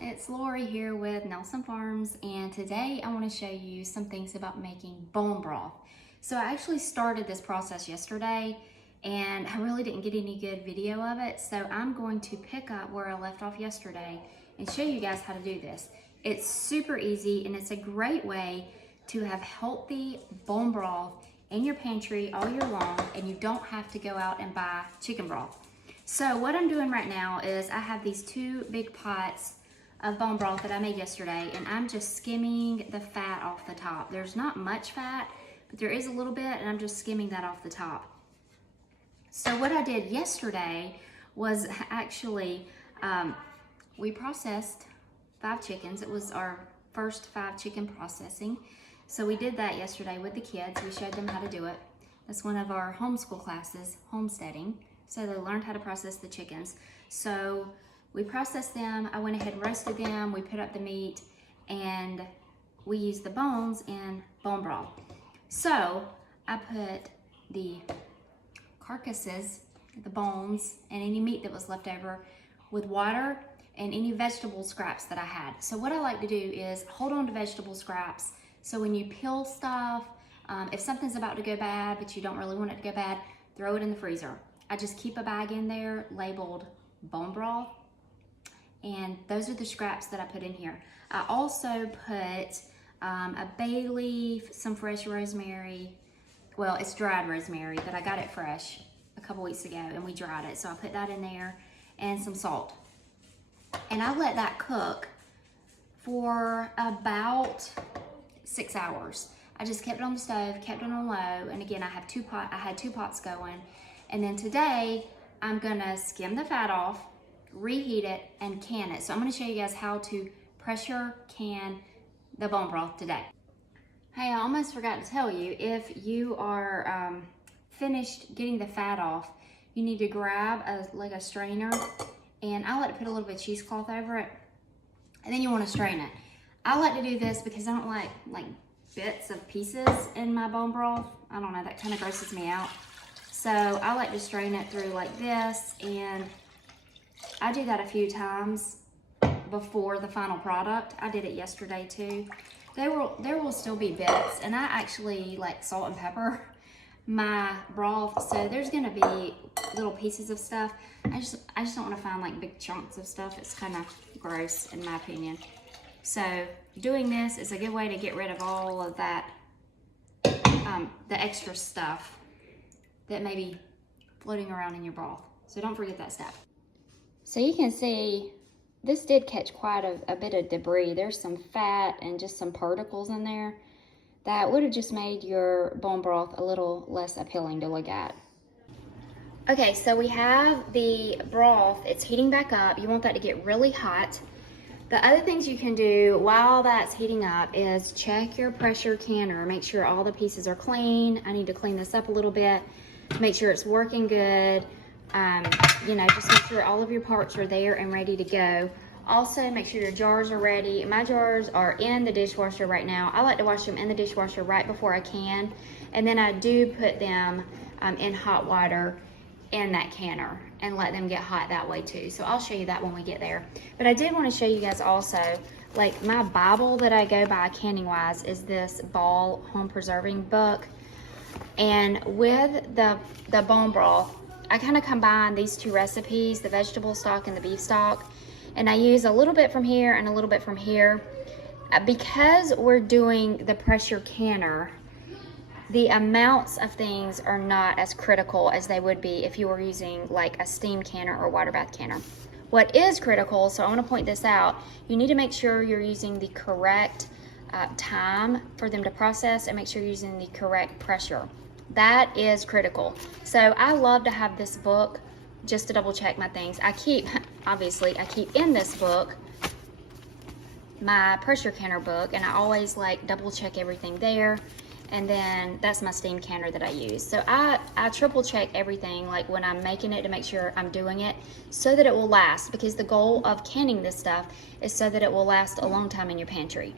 it's Lori here with Nelson Farms, and today I want to show you some things about making bone broth. So I actually started this process yesterday and I really didn't get any good video of it, so I'm going to pick up where I left off yesterday and show you guys how to do this. It's super easy and it's a great way to have healthy bone broth in your pantry all year long, and you don't have to go out and buy chicken broth. So what I'm doing right now is I have these two big pots of bone broth that I made yesterday, and I'm just skimming the fat off the top. There's not much fat, but there is a little bit, and I'm just skimming that off the top. So what I did yesterday was actually, we processed 5 chickens. It was our first 5 chicken processing. So we did that yesterday with the kids. We showed them how to do it. That's one of our homeschool classes, homesteading. So they learned how to process the chickens. So we processed them. I went ahead and roasted them. We put up the meat and we used the bones in bone broth. So I put the carcasses, the bones, and any meat that was left over with water and any vegetable scraps that I had. So what I like to do is hold on to vegetable scraps. So when you peel stuff, if something's about to go bad, but you don't really want it to go bad, throw it in the freezer. I just keep a bag in there labeled bone broth, and those are the scraps that I put in here. I also put a bay leaf, some fresh rosemary. Well, it's dried rosemary, but I got it fresh a couple weeks ago and we dried it. So I put that in there and some salt. And I let that cook for about 6 hours. I just kept it on the stove, kept it on low, and again, I had 2 pots going. And then today, I'm gonna skim the fat off, reheat it, and can it. So I'm gonna show you guys how to pressure can the bone broth today. Hey, I almost forgot to tell you, if you are finished getting the fat off, you need to grab a strainer, and I like to put a little bit of cheesecloth over it, and then you wanna strain it. I like to do this because I don't like bits of pieces in my bone broth. I don't know, that kind of grosses me out. So I like to strain it through like this, and I do that a few times before the final product. I did it yesterday too. There will still be bits, and I actually like salt and pepper my broth, so there's gonna be little pieces of stuff. I just don't want to find like big chunks of stuff. It's kind of gross in my opinion. So doing this is a good way to get rid of all of that, the extra stuff that may be floating around in your broth. So don't forget that step. So you can see this did catch quite a bit of debris. There's some fat and just some particles in there that would have just made your bone broth a little less appealing to look at. Okay, so we have the broth. It's heating back up. You want that to get really hot. The other things you can do while that's heating up is check your pressure canner. Make sure all the pieces are clean. I need to clean this up a little bit. Make sure it's working good. Just make sure all of your parts are there and ready to go. Also, make sure your jars are ready. My jars are in the dishwasher right now. I like to wash them in the dishwasher right before I can. And then I do put them in hot water in that canner and let them get hot that way too. So I'll show you that when we get there. But I did want to show you guys also, like my Bible that I go by canning wise is this Ball Home Preserving book. And with the bone broth, I kind of combine these 2 recipes, the vegetable stock and the beef stock. And I use a little bit from here and a little bit from here. Because we're doing the pressure canner, the amounts of things are not as critical as they would be if you were using like a steam canner or water bath canner. What is critical, so I want to point this out, you need to make sure you're using the correct time for them to process, and make sure you're using the correct pressure. That is critical. So I love to have this book just to double check my things. I keep in this book my pressure canner book, and I always like double check everything there. And then that's my steam canner that I use. So I triple check everything, like when I'm making it, to make sure I'm doing it so that it will last, because the goal of canning this stuff is so that it will last a long time in your pantry.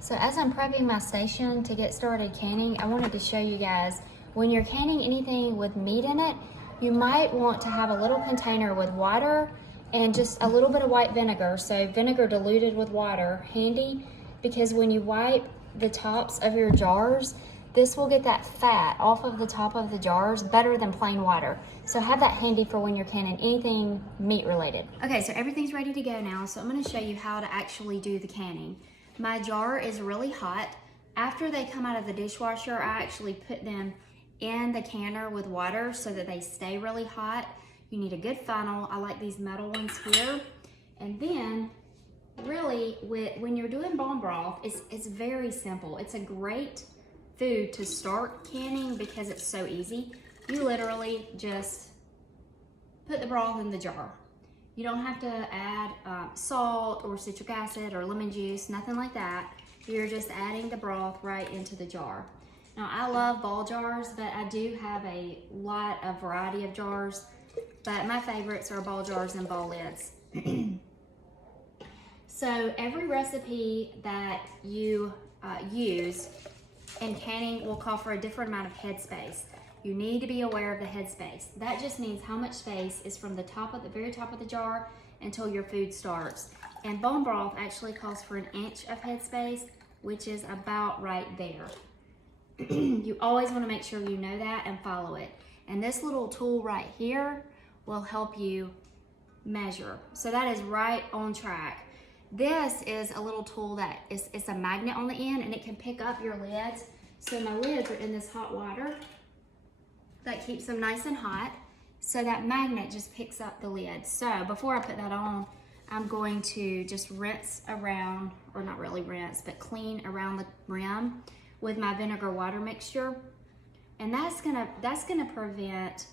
So as I'm prepping my station to get started canning, I wanted to show you guys, when you're canning anything with meat in it, you might want to have a little container with water and just a little bit of white vinegar. So vinegar diluted with water, handy, because when you wipe the tops of your jars, this will get that fat off of the top of the jars better than plain water. So have that handy for when you're canning anything meat related. Okay, so everything's ready to go now. So I'm gonna show you how to actually do the canning. My jar is really hot. After they come out of the dishwasher, I actually put them in the canner with water so that they stay really hot. You need a good funnel. I like these metal ones here. And then really when you're doing bone broth, it's very simple. It's a great food to start canning because it's so easy. You literally just put the broth in the jar. You don't have to add salt or citric acid or lemon juice, nothing like that. You're just adding the broth right into the jar. Now I love ball jars, but I do have a lot of variety of jars, but my favorites are ball jars and ball lids. So every recipe that you use in canning will call for a different amount of headspace. You need to be aware of the headspace. That just means how much space is from the top of the very top of the jar until your food starts. And bone broth actually calls for 1 inch of headspace, which is about right there. You always want to make sure you know that and follow it. And this little tool right here will help you measure. So that is right on track. This is a little tool that it's a magnet on the end, and it can pick up your lids. So my lids are in this hot water that keeps them nice and hot. So that magnet just picks up the lid. So before I put that on, I'm going to just rinse around, or not really rinse, but clean around the rim with my vinegar water mixture. And that's gonna prevent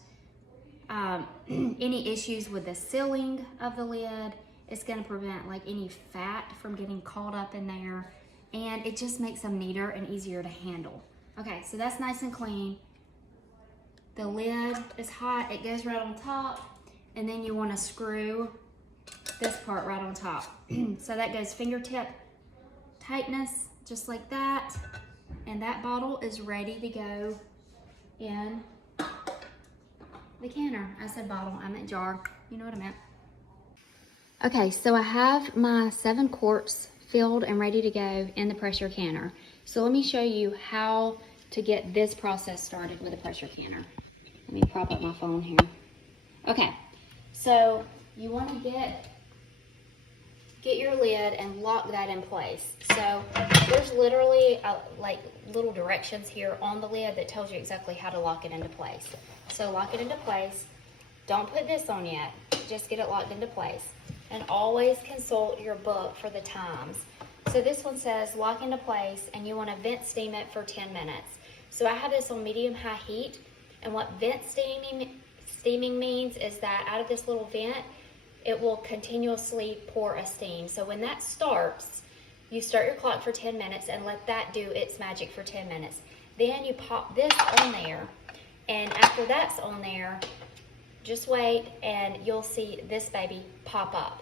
any issues with the sealing of the lid. It's gonna prevent like any fat from getting caught up in there. And it just makes them neater and easier to handle. Okay, so that's nice and clean. The lid is hot, it goes right on top. And then you wanna screw this part right on top. So that goes fingertip tightness, just like that. And that bottle is ready to go in the canner. I said bottle, I meant jar. You know what I meant. Okay, so I have my 7 quarts filled and ready to go in the pressure canner. So let me show you how to get this process started with a pressure canner. Let me prop up my phone here. Okay, so you want to get your lid and lock that in place. So there's literally like little directions here on the lid that tells you exactly how to lock it into place. So lock it into place. Don't put this on yet, just get it locked into place. And always consult your book for the times. So this one says lock into place, and you want to vent steam it for 10 minutes. So I have this on medium-high heat, and what vent steaming means is that out of this little vent, it will continuously pour a steam. So when that starts, you start your clock for 10 minutes and let that do its magic for 10 minutes. Then you pop this on there, and after that's on there, just wait and you'll see this baby pop up.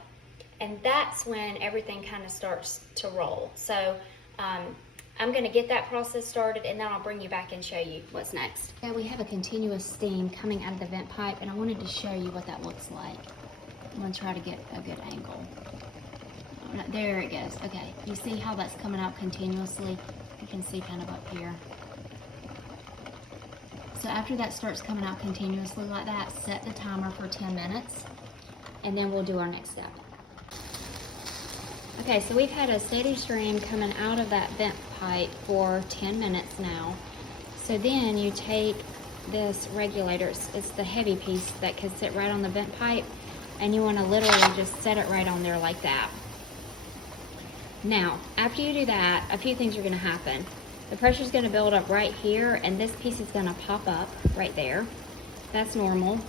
And that's when everything kind of starts to roll. So I'm gonna get that process started, and then I'll bring you back and show you what's next. Okay, we have a continuous steam coming out of the vent pipe, and I wanted to show you what that looks like. I'm gonna try to get a good angle. There it goes. Okay, you see how that's coming out continuously? You can see kind of up here. So after that starts coming out continuously like that, set the timer for 10 minutes, and then we'll do our next step. Okay, so we've had a steady stream coming out of that vent pipe for 10 minutes now. So then you take this regulator, it's the heavy piece that can sit right on the vent pipe, and you want to literally just set it right on there like that. Now, after you do that, a few things are going to happen. The pressure is going to build up right here, and this piece is going to pop up right there. That's normal.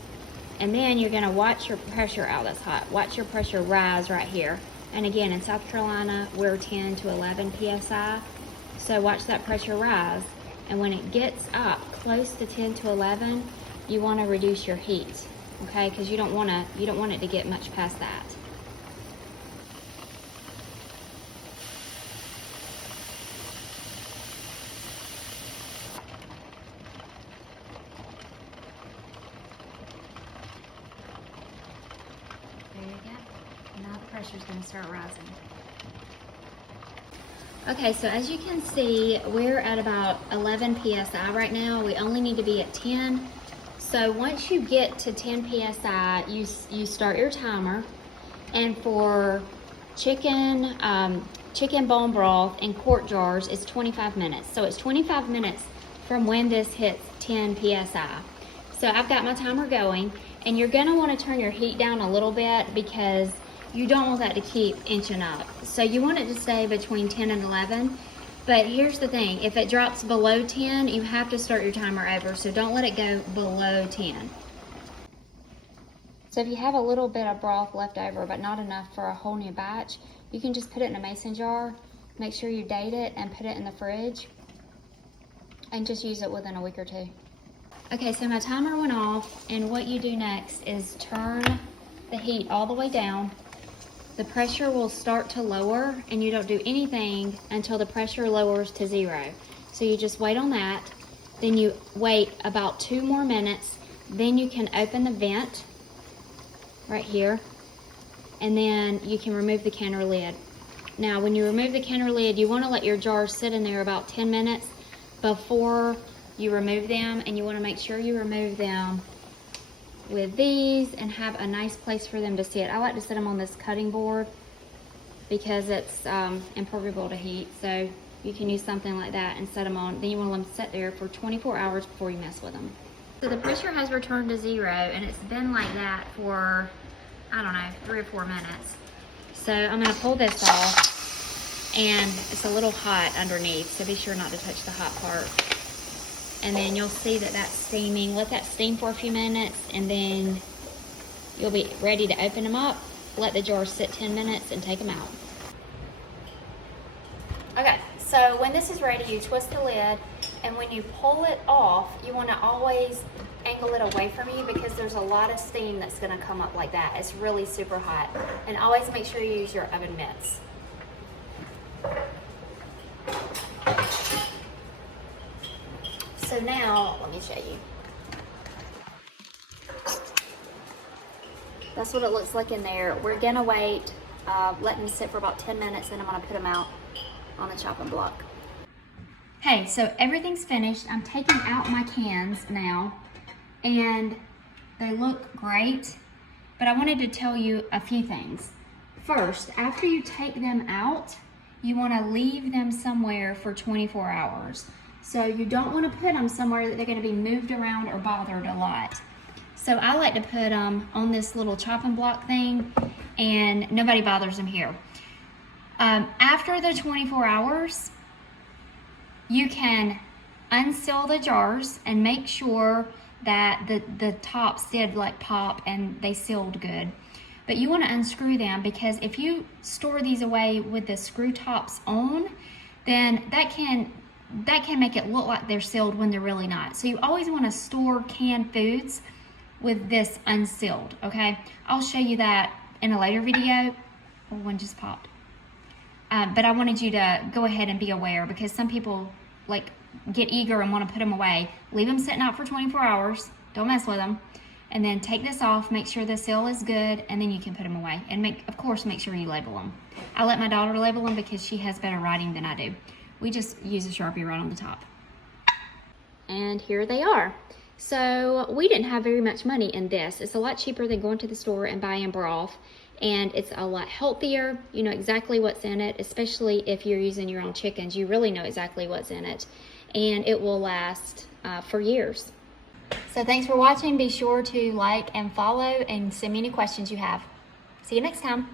And then you're going to watch your pressure out that's hot. Watch your pressure rise right here. And again, in South Carolina, we're 10 to 11 PSI. So watch that pressure rise. And when it gets up close to 10 to 11, you want to reduce your heat, okay? Because you don't want it to get much past that. There you go. pressure's gonna start rising. Okay, so as you can see, we're at about 11 PSI right now. We only need to be at 10. So once you get to 10 PSI, you start your timer. And for chicken bone broth in quart jars, it's 25 minutes. So it's 25 minutes from when this hits 10 PSI. So I've got my timer going, and you're gonna wanna turn your heat down a little bit because you don't want that to keep inching up. So you want it to stay between 10 and 11. But here's the thing, if it drops below 10, you have to start your timer over, so don't let it go below 10. So if you have a little bit of broth left over, but not enough for a whole new batch, you can just put it in a mason jar, make sure you date it, and put it in the fridge, and just use it within a week or two. Okay, so my timer went off, and what you do next is turn the heat all the way down. The pressure will start to lower, and you don't do anything until the pressure lowers to 0. So you just wait on that, then you wait about 2 more minutes, then you can open the vent right here, and then you can remove the canner lid. Now, when you remove the canner lid, you want to let your jars sit in there about 10 minutes before you remove them, and you want to make sure you remove them with these and have a nice place for them to sit. I like to sit them on this cutting board because it's impermeable to heat, so you can use something like that and set them on. Then you want to let them sit there for 24 hours before you mess with them. So the pressure has returned to 0, and it's been like that for, I don't know, 3 or 4 minutes. So I'm gonna pull this off, and it's a little hot underneath, so be sure not to touch the hot part. And then you'll see that that's steaming. Let that steam for a few minutes, and then you'll be ready to open them up. Let the jar sit 10 minutes and take them out. Okay, so when this is ready, you twist the lid, and when you pull it off, you want to always angle it away from you because there's a lot of steam that's going to come up like that. It's really super hot. And always make sure you use your oven mitts. So now, let me show you. That's what it looks like in there. We're gonna wait, let them sit for about 10 minutes, and I'm gonna put them out on the chopping block. Hey, so everything's finished. I'm taking out my cans now, and they look great, but I wanted to tell you a few things. First, after you take them out, you wanna leave them somewhere for 24 hours. So you don't want to put them somewhere that they're going to be moved around or bothered a lot. So I like to put them on this little chopping block thing, and nobody bothers them here. After the 24 hours, you can unseal the jars and make sure that the tops did like pop and they sealed good. But you want to unscrew them, because if you store these away with the screw tops on, then that can make it look like they're sealed when they're really not. So you always want to store canned foods with this unsealed, okay? I'll show you that in a later video. Oh, one just popped. But I wanted you to go ahead and be aware, because some people like get eager and want to put them away. Leave them sitting out for 24 hours. Don't mess with them. And then take this off, make sure the seal is good, and then you can put them away. And of course, make sure you label them. I let my daughter label them because she has better writing than I do. We just use a Sharpie right on the top. And here they are. So we didn't have very much money in this. It's a lot cheaper than going to the store and buying broth. And it's a lot healthier. You know exactly what's in it, especially if you're using your own chickens. You really know exactly what's in it. And it will last for years. So thanks for watching. Be sure to like and follow and send me any questions you have. See you next time.